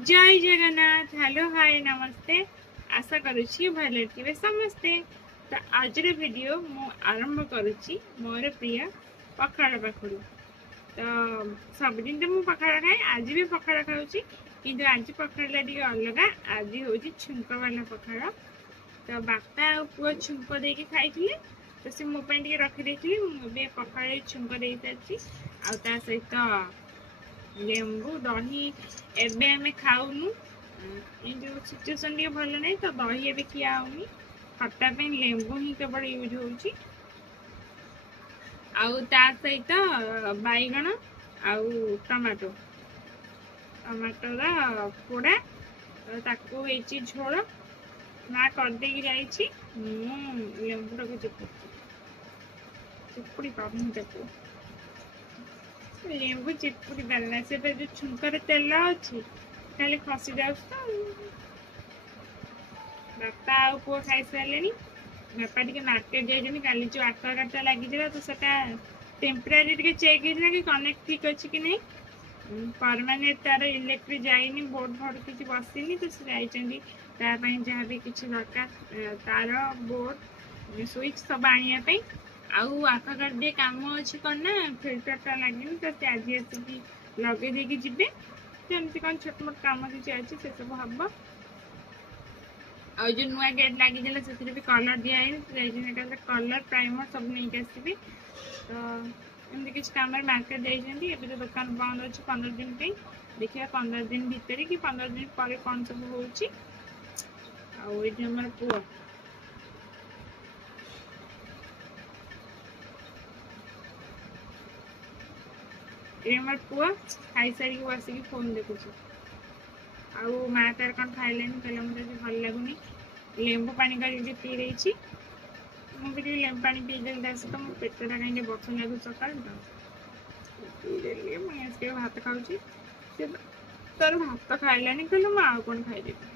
जय Jagannath. Hello hi नमस्ते। आशा करुच्ची भले थे समस्ते। तो आज वीडियो मु आरंभ करुच्ची मोर प्रिय पखाड़ पाखु। तो सबदिन तो मुझे पखाड़ खाए, आज भी पखाड़ खाऊँ किंतु आज पखाड़ा टे अलग। आज हूँ छुंक वाला पखाड़। तो बापा आ पुआ छुंक देके खाई, तो सी मो रखी मुझे पखाड़ छुंक दे सारी आ सहित लेंबू दही एबे हमें खाऊनु। जो सिचुएसन टे भल नहीं तो दही एबे खिया होनी। खट्टा पे लेंबू ही केवल यूज होची। आउ ता सहित बैगण आउ टमाटो टमाटोर पोड़ा ताकू होची झोल ना कर देकी जाइछि। लेंबू टाको चिपुड़ी पाबनी ताकू लेंबू चिपुड़ी पारना से जो छुंकर तेल अच्छी खाली खसी जाऊँ। बापा आ पुआ खाई सारे। बापा टे मार्केट जाइए काली जो आक्वागार्डटा लगी तो सेटा टेम्परारी टे चेक होता कि कनेक्ट ठीक अच्छे कि नहीं। परमानेंट तार इलेक्ट्रिक जाइनी बोर्ड फोर्ड किसी बसनी तो जाइए जहाँ भी किसी दरकार तार बोर्ड स्विच सब आने आउ आक्वागार्ड दे काम अच्छी कौन ना फिल्टरटा लगे तो आज आसिक लगे देकी जी जमती कौन छोट मोट कम किसी अच्छे से सब हम। और जो नुआ गेट लगी से भी कलर दिखाई कलर प्राइमर सब नहीं आसबि। तो एमती किसी कम मार्केट जाइए। तो दुकान बंद अच्छे 15 दिन पे देखिए 15 दिन भितर कि 15 दिन पर कौन सब होमर पुआ ये पुआ खाई सारी बसिक फोन देखुची। आउ माँ तार कौन खाइलानी कहला मुझे भल लगुनि लेंबू पानी कर पी रही। मुझे लेंबू पानी पीदेली तो मो पेटा कहीं बस लगू सका पीदेली मुझे भात खाऊँ तार भात खाइलानी कहला मुझे आउ कौन खाइदेवी।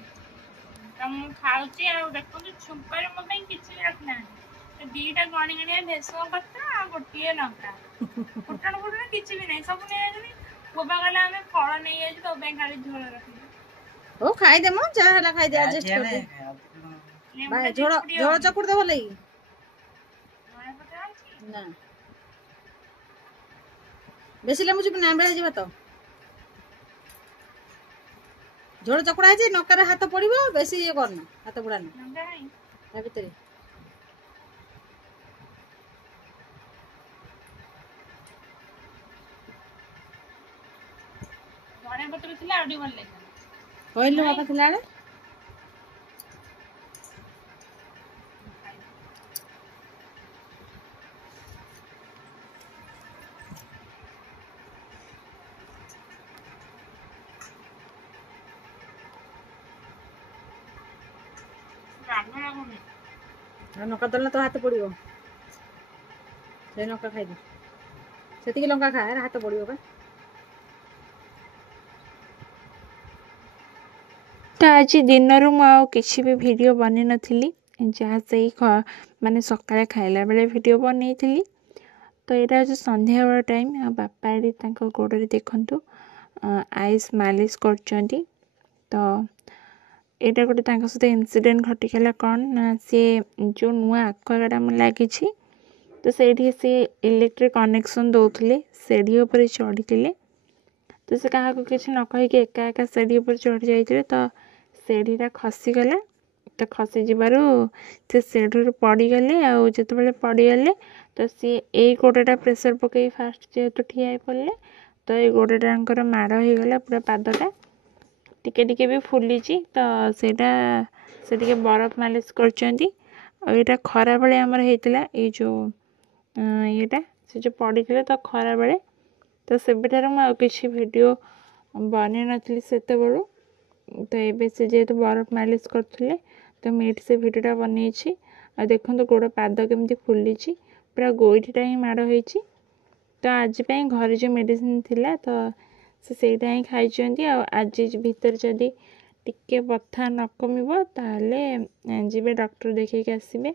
तो मुझे खाऊँ देखो छुंकर मो किसी रखना दीटा गणी गणिया भेसुआ पत्र आ गोटे लंका फुटण फुटण किसी भी नहीं सब नहीं बोबा गला आम फल नहीं जाए तो खाली झोल रखी ओ खाई दे मो जा हला खाई दे एडजस्ट कर दे भाई झोल झोल चकुड़ दे भले ना बेसी लेमु चुप ना बेला जीवा तो झोल चकुड़ा है नकार हाथ पड़िबो बेसी ये करना हाथ बुड़ाना आ भीतर धनिया पत्र थिला आडी भल लागे कहलु बापा थिला रे नका दलना तो हाथ पड़िबो से नका खाई दे सेतिकी लंका खा हाथ पड़िबो बा। तो आज दिन कि भी वीडियो बन नी जहाँ से माने सकाଳେ खाइला बेले वीडियो बन। तो यहाँ हूँ संध्या बेला टाइम बापा ये गोड़े देखु आइस मालिश कर। तो यहाँ गोटे सहित इनसीडेंट घटिगला कौन ना सी जो नुआ आक्वागार्ड लगी तो से सी इलेक्ट्रिक कनेक्शन दौले सीढ़ी उपर चढ़ी तो से क्या किसी न कहीकि एका एका सीढ़ी उपर चढ़ी जाइए तो सीढ़ीटा खसीगला। तो खसी जीवार से सीढ़ी पड़गले आते पड़गले तो सी यही गोड़टा प्रेसर पकई फास्ट जेहेतु ठिया पड़े तो ये गोड़टार माड़ हो गला पूरा पादटा टिके भी फुली तो सेटा से बरफ मालिश कर खरा बेले आमर होता ये जो येटा से जो पड़ी तो खरा बेले तो से मुझे वीडियो बन नी से तो ये से जेहेतु बरफ मालिश करते तो मुझे से भिडियोटा बन देखो गोड़ पाद केमती फुली पूरा गोईठा ही माड़ हो। तो आज घर जो मेडिसिन थिला तो सेटा ही खाई आज भीतर जदि टिके बथा न कमिबो ताले जीवे डॉक्टर देखिक आसबे।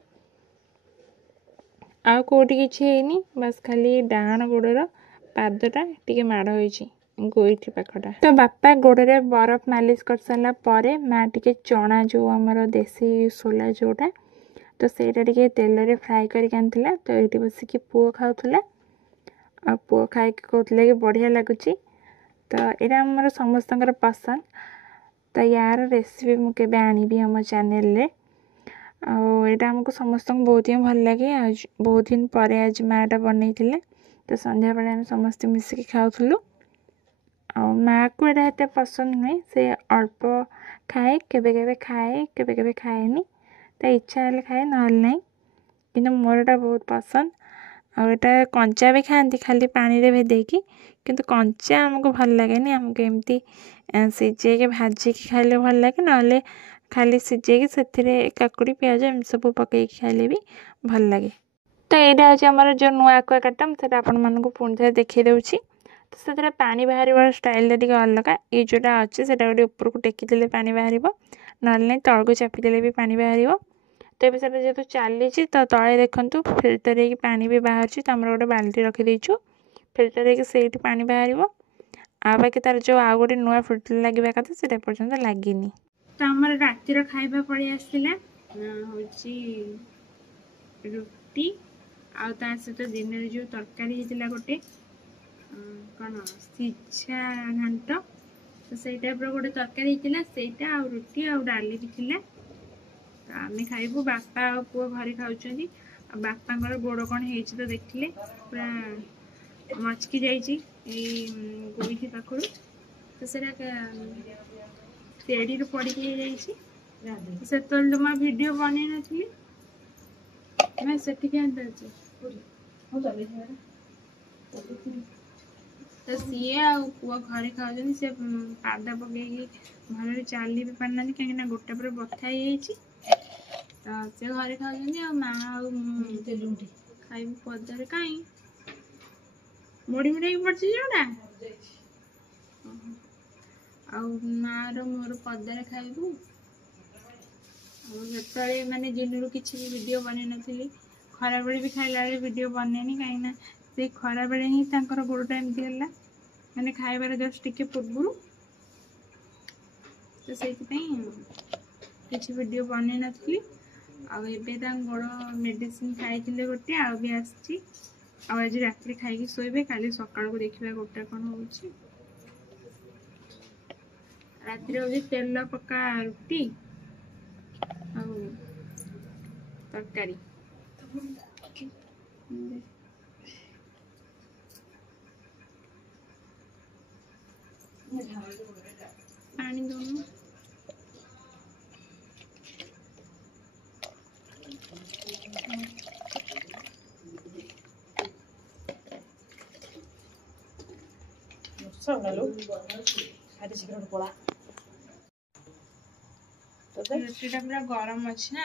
आ कोटी किछि हेनी बस खाली डाहाण गोड़र पादटा टिके माड़ होइछि। गोईठी पाखटा। तो बापा गोड़े बरफ मालिश कर सारा पर माँ टिके चना जो आमर देसी सोला जोटा तो ସେଇଟା ଟିକେ ତେଲରେ ଫ୍ରାଏ କରିକି ଆଣିଥିଲା। ତ ଏଇଠି ବସିକି ପୁଅ ଖାଉଥିଲା ଆଉ ପୁଅ ଖାଇକି କହୁଥିଲେ କି ବଢ଼ିଆ ଲାଗୁଛି। ତ ଏଇଟା ଆମର ସମସ୍ତଙ୍କର ପସନ୍ଦ। ତ ୟାର ରେସିପି ମୁଁ କେବେ ଆଣିବି ଆମ ଚ୍ୟାନେଲରେ। ଆଉ ଏଇଟା ଆମକୁ ସମସ୍ତଙ୍କୁ ବହୁତ ହିଁ ଭଲ ଲାଗେ। ଆଉ ବହୁତ ଦିନ ପରେ ଆଜି ମାଆଟା ବନେଇଥିଲେ। ତ ସନ୍ଧ୍ୟାବେଳେ ଆମେ ସମସ୍ତେ ମିଶିକି ଖାଉଥିଲୁ। ଆଉ ମାଆକୁ ଏଇଟା ଏତେ ପସନ୍ଦ ନୁହେଁ, ସେ ଅଳ୍ପ ଖାଏ, କେବେ କେବେ ଖାଏ, କେବେ କେବେ ଖାଏନି। ତା ଇଚ୍ଛା ହେଲେ ଖାଏ, ନହେଲେ ନାହିଁ। କିନ୍ତୁ ମୋର ଏଇଟା ବହୁତ ପସନ୍ଦ। ଆଉ ଏଇଟା କଞ୍ଚା ବି ଖାଆନ୍ତି ଖାଲି ପାଣିରେ ଭେଦେଇକି, କିନ୍ତୁ କଞ୍ଚା ଆମକୁ ଭଲ ଲାଗେନି। ଆମକୁ ଏମିତି ସିଝେଇକି ଭାଜିକି ଖାଇଲେ ଭଲ ଲାଗେ, ନହେଲେ ଖାଲି ସିଝେଇକି ସେଥିରେ କାକୁଡ଼ି ପିଆଜ ଏମିତି ସବୁ ପକେଇକି ଖାଇଲେ ବି ଭଲ ଲାଗେ। ତ ଏଇଟା ହେଉଛି ଆମର ଯେଉଁ ନୂଆ ଆକ୍ୱାଗାର୍ଡଟା, ମୁଁ ସେଇଟା ଆପଣମାନଙ୍କୁ ପୁଣି ଥରେ ଦେଖେଇ ଦେଉଛି। ତ ସେଥିରେ ପାଣି ବାହାରିବାର ଷ୍ଟାଇଲଟା ଟିକେ ଅଲଗା। ଏଇ ଯେଉଁଟା ଅଛି ସେଇଟା ଗୋଟେ ଉପରକୁ ଟେକିଦେଲେ ପାଣି ବାହାରିବ, ନହେଲେ ନାହିଁ ତଳକୁ ଚାପିଦେଲେ ବି ପାଣି ବାହାରିବ। ତ ଏବେ ସେଇଟା ଯେହେତୁ ଚାଲିଛି ତ ତଳେ ଦେଖନ୍ତୁ ଫିଲ୍ଟର ହେଇକି ପାଣି ବି ବାହାରୁଛି। ତ ଆମର ଗୋଟେ ବାଲ୍ଟି ରଖିଦେଇଛୁ, ଫିଲ୍ଟର ହେଇକି ସେଇଠି ପାଣି ବାହାରିବ। ଆଉ ବାକି ତାର ଯେଉଁ ଆଉ ଗୋଟେ ନୂଆ ଫିଲ୍ଟର ଲାଗିବା କଥା ସେଇଟା ଏପର୍ଯ୍ୟନ୍ତ ଲାଗିନି। ତ ଆମର ରାତିର ଖାଇବା ପଳେଇ ଆସିଥିଲା, ହେଉଛି ରୁଟି ଆଉ ତା ସହିତ ଦିନରେ ଯେଉଁ ତରକାରୀ ହେଇଥିଲା ଗୋଟେ କ'ଣ ସିଝା ଘାଣ୍ଟ, ତ ସେଇ ଟାଇପ୍ର ଗୋଟେ ତରକାରୀ ହେଇଥିଲା। ସେଇଟା ଆଉ ରୁଟି ଆଉ ଡାଲି ବି ଥିଲା। ତ ଆମେ ଖାଇବୁ। ବାପା ଆଉ ପୁଅ ଘରେ ଖାଉଛନ୍ତି। ଆଉ ବାପାଙ୍କର ଗୋଡ଼ କ'ଣ ହେଇଛି ତ ଦେଖିଲେ, ପୁରା ମଚକି ଯାଇଛି ଏଇ ଗୋଇଠି ପାଖରୁ। ତ ସେଇଟା ତେଡ଼ିରୁ ପଡ଼ିକି ହେଇଯାଇଛି। ସେତେବେଳେ ତ ମୁଁ ଭିଡ଼ିଓ ବନେଇ ନଥିଲି। ନା ସେଠିକି ଆଣିତେ ଅଛି। ତ ସିଏ ଆଉ ପୁଅ ଘରେ ଖାଉଛନ୍ତି। ସେ ପାଦ ପକେଇକି ଭଲରେ ଚାଲି ବି ପାରୁନାହାନ୍ତି, କାହିଁକିନା ଗୋଟା ପରେ ବଥା ହେଇଯାଇଛି। ତ ସେ ଘରେ ଖାଉଛନ୍ତି, ଆଉ ମାଆ ଆଉ ମୁଁ ଖାଇବୁ ପଦାରେ। କାହିଁ ମୋଡ଼ି ମୋଡ଼ି ପଡ଼ିଛି ଯେଉଁଟା, ଆଉ ମାଆର ମୋର ପଦାରେ ଖାଇବୁ। ଆଉ ଯେତେବେଳେ ମାନେ ଦିନରୁ କିଛି ବି ଭିଡ଼ିଓ ବନେଇ ନଥିଲି, ଖରାବେଳେ ବି ଖାଇଲା ବେଳେ ଭିଡ଼ିଓ ବନେଇନି, କାହିଁକିନା ସେଇ ଖରାବେଳେ ହିଁ ତାଙ୍କର ଗୋଡ଼ଟା ଏମିତି ହେଲା, ମାନେ ଖାଇବାର ଜଷ୍ଟ ଟିକେ ପୂର୍ବରୁ। ତ ସେଇଥିପାଇଁ କିଛି ଭିଡ଼ିଓ ବନେଇ ନଥିଲି। ଆଉ ଏବେ ତାଙ୍କ ଗୋଡ଼ ମେଡ଼ିସିନ ଖାଇଥିଲେ ଗୋଟେ, ଆଉ ବି ଆସିଛି। ଆଉ ଆଜି ରାତିରେ ଖାଇକି ଶୋଇବେ, କାଲି ସକାଳକୁ ଦେଖିବା ଗୋଟା କ'ଣ ହେଉଛି। ରାତିରେ ହେଉଛି ତେଲ ପକା ରୁଟି ଆଉ ତରକାରୀ। ପାଣି ଦଉନୁ। ରୁଟିଟା ପୁରା ଗରମ ଅଛି ନା।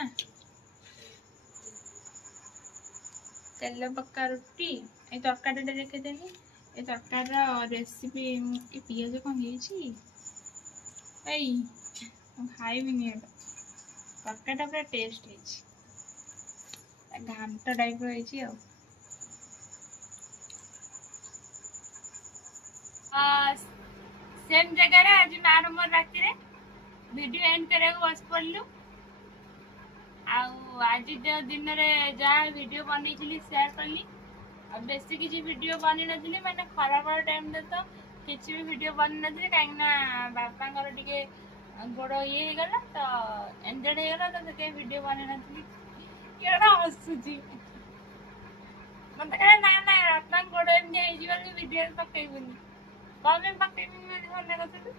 ତେଲ ପକା ରୁଟି, ଏଇ ତରକାରୀଟା ଦେଖେଇଦେଲି। ଏ ତରକାରୀର ରେସିପି, ଏ ପିଆଜ କ'ଣ ହେଇଛି? ଏଇ ମୁଁ ଖାଇବିନି ଏଇଟା। ତରକାରୀଟା ପୁରା ଟେଷ୍ଟ ହେଇଛି, ଘାଣ୍ଟ ଟାଇପ୍ର ହେଇଛି। ଆଉ ସେମ୍ ଜାଗାରେ ଆଜି ମାଆର ମୋର ରାତିରେ ଭିଡ଼ିଓ ଏଣ୍ଡ କରିବାକୁ ବସି ପଡ଼ିଲୁ। ଆଉ ଆଜି ଦିନରେ ଯାହା ଭିଡ଼ିଓ ବନେଇଥିଲି ସେୟାର କଲି। ଆଉ ବେଶୀ କିଛି ଭିଡ଼ିଓ ବନେଇ ନଥିଲି, ମାନେ ଖରାବେଳ ଟାଇମ୍ରେ ତ କିଛି ବି ଭିଡ଼ିଓ ବନେଇ ନଥିଲି, କାହିଁକିନା ବାପାଙ୍କର ଟିକେ ଗୋଡ଼ ଇଏ ହେଇଗଲା, ତ ଏଞ୍ଜଡ଼ ହେଇଗଲା। ତ ସେଥିପାଇଁ ଭିଡ଼ିଓ ବନେଇ ନଥିଲି। କିଏ ଗୋଟେ ହସୁଛି, ମତେ କହିଲା ନା ନା ବାପାଙ୍କ ଗୋଡ଼ ଏମିତି ହେଇଯିବ ବୋଲି ଭିଡ଼ିଓରେ ପକେଇବୁନି। କ'ଣ ପାଇଁ ପକେଇବିନି ବୋଲି ମନା କରୁଥିଲୁ?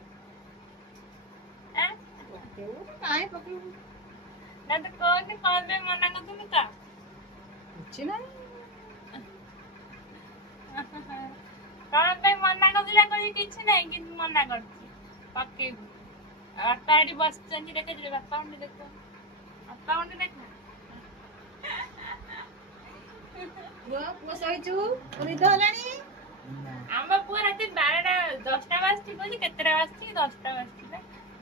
କାଇଁ ପକେଇବୁ ନା ତ କହନି, କ'ଣ ପାଇଁ ମନା କରୁଥିଲୁ? ତ କିଛି ନାହିଁ, କ'ଣ ପାଇଁ ମନା କରୁଥିଲା? କହୁଛି କିଛି ନାହିଁ, କିନ୍ତୁ ମନା କରୁଛି ପକେଇବୁ। ବାପା ଏଠି ବସିଛନ୍ତି, ଦେଖେଇଥିଲେ। ବାପା ଗଣ୍ଡେ ଦେଖ, ବାପା ଗଣ୍ଡେ ଦେଖ। ପୁଅ ଶୋଇଛୁ, ନିଦ ହେଲାଣି। ଆମ ପୁଅ ରାତି 10ଟା ବାଜିଛି, କହୁଛି କେତେଟା ବାଜିଛି? 10ଟା ବାଜିଛି।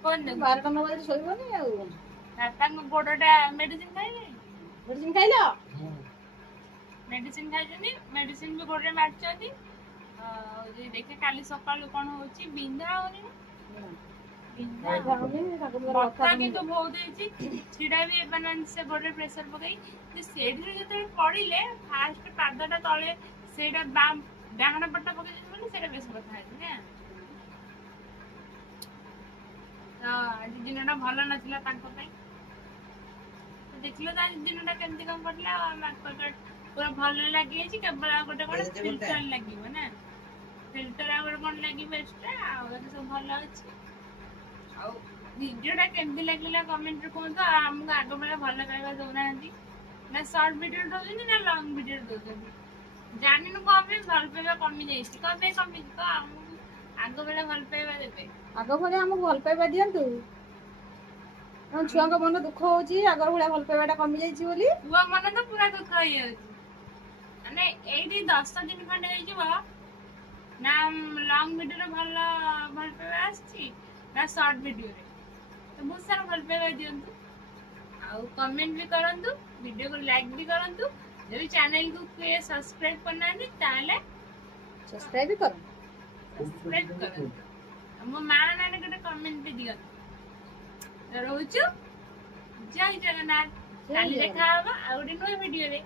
12ଟା ନ ବାଜିଲେ ଶୋଇବନି। ଆଉ ବାପାଙ୍କ ଗୋଡ଼ଟା ମେଡ଼ିସିନ ଖାଇଲେଣି? ମେଡ଼ିସିନ ଖାଇଲ? ମେଡ଼ିସିନ ଖାଇଛନ୍ତି, ମେଡ଼ିସିନ ବି ଗୋଡ଼ରେ ମାରିଛନ୍ତି। देखिए काली सकाळु कोन होची बिंधा होनी बिंधा बता किंतु बहुत हेची छिडा भी बनन से बॉडी प्रेशर पकई जे सेडी जते पड़िले फास्ट पादटा तळे सेडा बाम डांगना पट्टा पकई माने सेडा बेस बता है ना तो आज दिनटा भलो नथिला तांको पई तो देखलो आज दिनटा केमती काम करला मार्केट पूरा भलो लागि छि केवल गोटे कोन फिल्टर लागिवो ना फिल्टर आवर कोन लागि बेस्ट आ सब भलो अछि आ वीडियोटा केमती लागला कमेंट रे कोन तो हमको आगो बेला भलो पाइबा दोना हंती ना शॉर्ट वीडियो दोजनी ना लॉन्ग वीडियो दोजनी जानि न कमे भल पाइबा कमी जाईछि कमे कमी तो हम आगो बेला भल पाइबा देबे आगो भले हमको भल पाइबा दियंतु हम छुआ को मन दुख होची आगो भले भल पाइबाटा कमी जाईछि बोली वो मन तो पूरा दुख होई अछि माने एडी 10 दिन खंडे होई जिवो ना लॉन्ग वीडियो रे भल पाइबा आछि ना शॉर्ट वीडियो रे तो बहुत सारा भल पाइबा दियंतु आ कमेंट भी करंतु वीडियो को लाइक भी करंतु जब चैनल को के सब्सक्राइब करना नहीं ताले सब्सक्राइब भी करो सब्सक्राइब करो हम मां नाने के कमेंट भी दियो रहउछु जय जगन्नाथ काली देखा हवा आ वीडियो रे